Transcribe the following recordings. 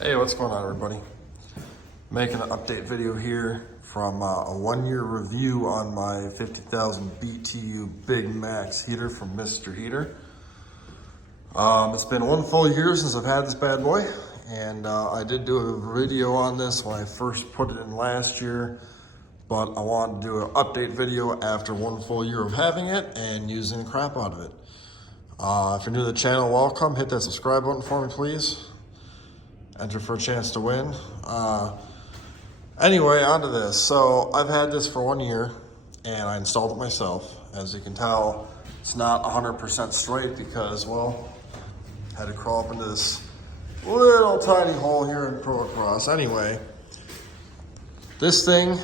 Hey, what's going on, everybody? Making an update video here from a 1-year review on my 50,000 BTU Big Maxx heater from Mr. Heater. It's been 1 full year since I've had this bad boy, and I did do a video on this when I first put it in last year, but I wanted to do an update video after 1 full year of having it and using the crap out of it. If you're new to the channel, welcome. Hit that subscribe button for me, please. Enter for a chance to win. Anyway, on to this. So I've had this for 1 year and I installed it myself. As you can tell, it's not 100% straight because, well, I had to crawl up into this little tiny hole here and throw it across. Anyway, this thing,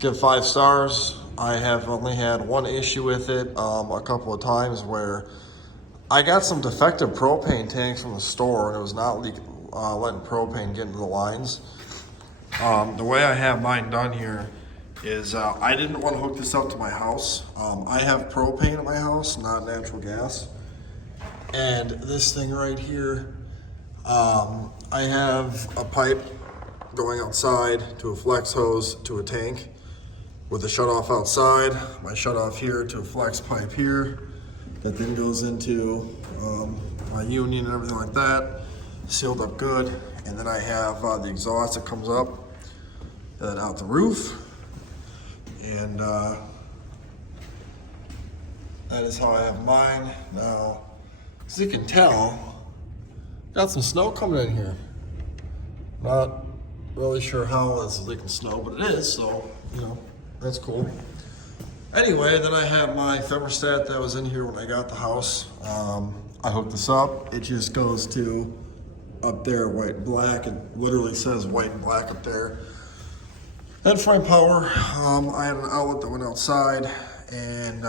give 5 stars. I have only had 1 issue with it a couple of times where I got some defective propane tanks from the store and it was not letting propane get into the lines. The way I have mine done here is I didn't want to hook this up to my house. I have propane at my house, not natural gas. And this thing right here, I have a pipe going outside to a flex hose to a tank with a shutoff outside, my shutoff here to a flex pipe here that then goes into my union and everything like that. Sealed up good, and then I have the exhaust that comes up and out the roof, and that is how I have mine. Now, as you can tell, got some snow coming in here. Not really sure how it's leaking snow, but it is, so you know, that's cool. Anyway, then I have my thermostat that was in here when I got the house. I hooked this up. It just goes to up there, white and black. It literally says white and black up there. Then frame power, I had an outlet that went outside, and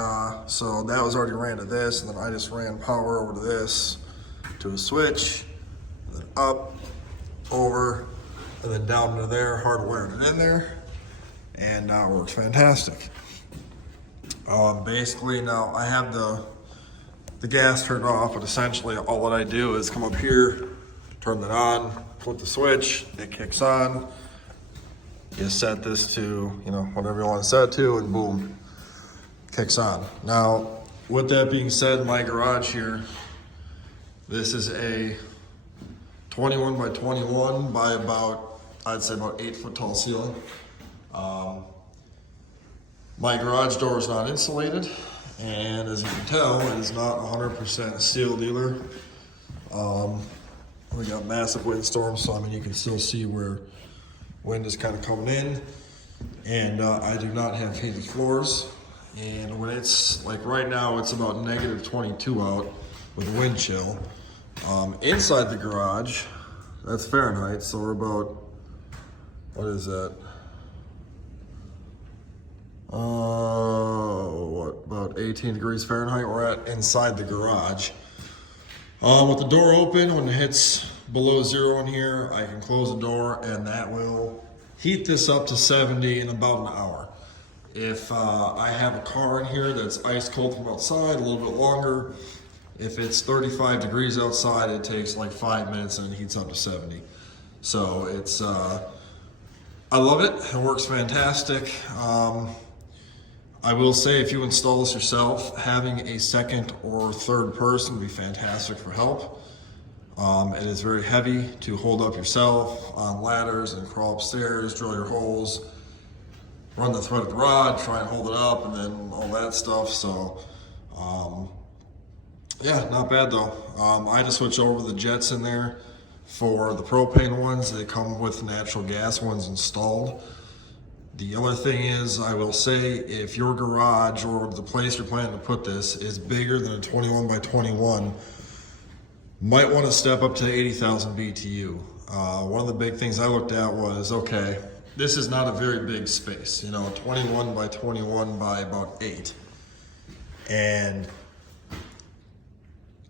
so that was already ran to this, and then I just ran power over to this, to a switch, and then up, over, and then down to there, hardwired it in there, and now it works fantastic. Basically now I have the gas turned off, but essentially all that I do is come up here, turn it on, flip the switch, it kicks on. You set this to, you know, whatever you want to set it to, and boom, kicks on. Now, with that being said, in my garage here, this is a 21 by 21 by about, I'd say about 8 foot tall ceiling. My garage door is not insulated, and as you can tell, it is not 100% sealed either. We got massive windstorms, so I mean you can still see where wind is kind of coming in, and I do not have heated floors. And when it's like right now, it's about negative 22 out with wind chill. Inside the garage, that's Fahrenheit, so we're about, what is that? About 18 degrees Fahrenheit we're at inside the garage. With the door open, when it hits below 0 in here, I can close the door and that will heat this up to 70 in about an hour. If I have a car in here that's ice cold from outside, a little bit longer, if it's 35 degrees outside, it takes like 5 minutes and it heats up to 70. So it's, I love it, it works fantastic. I will say, if you install this yourself, having a second or third person would be fantastic for help. It is very heavy to hold up yourself on ladders and crawl upstairs, drill your holes, run the threaded rod, try and hold it up, and then all that stuff. So, yeah, not bad though. I just switched over the jets in there for the propane ones. They come with natural gas ones installed. The other thing is, I will say, if your garage or the place you're planning to put this is bigger than a 21 by 21, might want to step up to the 80,000 BTU. One of the big things I looked at was, okay, this is not a very big space, you know, 21 by 21 by about 8. And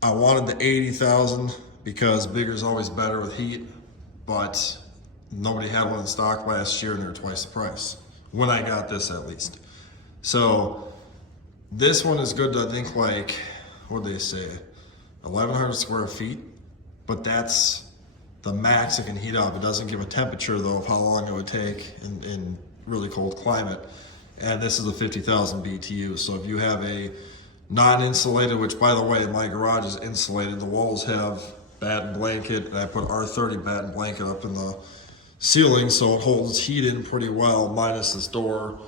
I wanted the 80,000 because bigger is always better with heat, but nobody had one in stock last year and they were twice the price, when I got this at least. So this one is good to, I think, like, what did they say, 1,100 square feet, but that's the max it can heat up. It doesn't give a temperature though of how long it would take in really cold climate. And this is a 50,000 BTU. So if you have a non-insulated, which by the way, my garage is insulated. The walls have batten blanket, and I put R30 batten blanket up in the ceiling so it holds heat in pretty well, minus this door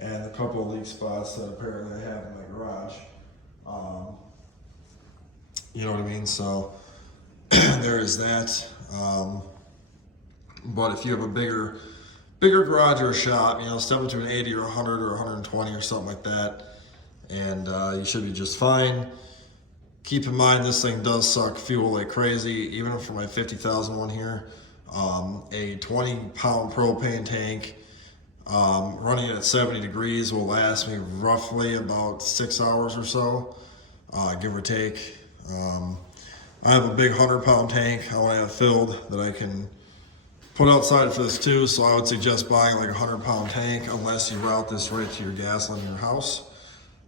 and a couple of leak spots that apparently I have in my garage. You know what I mean? So there is that. But if you have a bigger garage or a shop, you know, step into an 80 or 100 or 120 or something like that, and you should be just fine. Keep in mind, this thing does suck fuel like crazy, even for my 50,000 one here. A 20-pound propane tank running at 70 degrees will last me roughly about 6 hours or so, give or take. I have a big 100-pound tank I want to have filled that I can put outside for this too, so I would suggest buying like a 100-pound tank unless you route this right to your gas line in your house.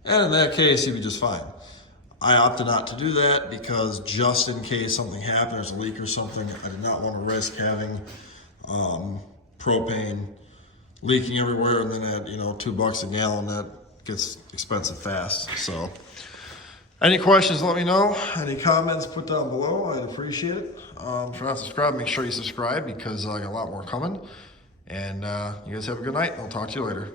And in that case, you'd be just fine. I opted not to do that because just in case something happened, there's a leak or something, I did not want to risk having propane leaking everywhere, and then at, you know, $2 a gallon, that gets expensive fast. So any questions, let me know. Any comments, put down below. I'd appreciate it. If you're not subscribed, make sure you subscribe because I got a lot more coming. And you guys have a good night. I'll talk to you later.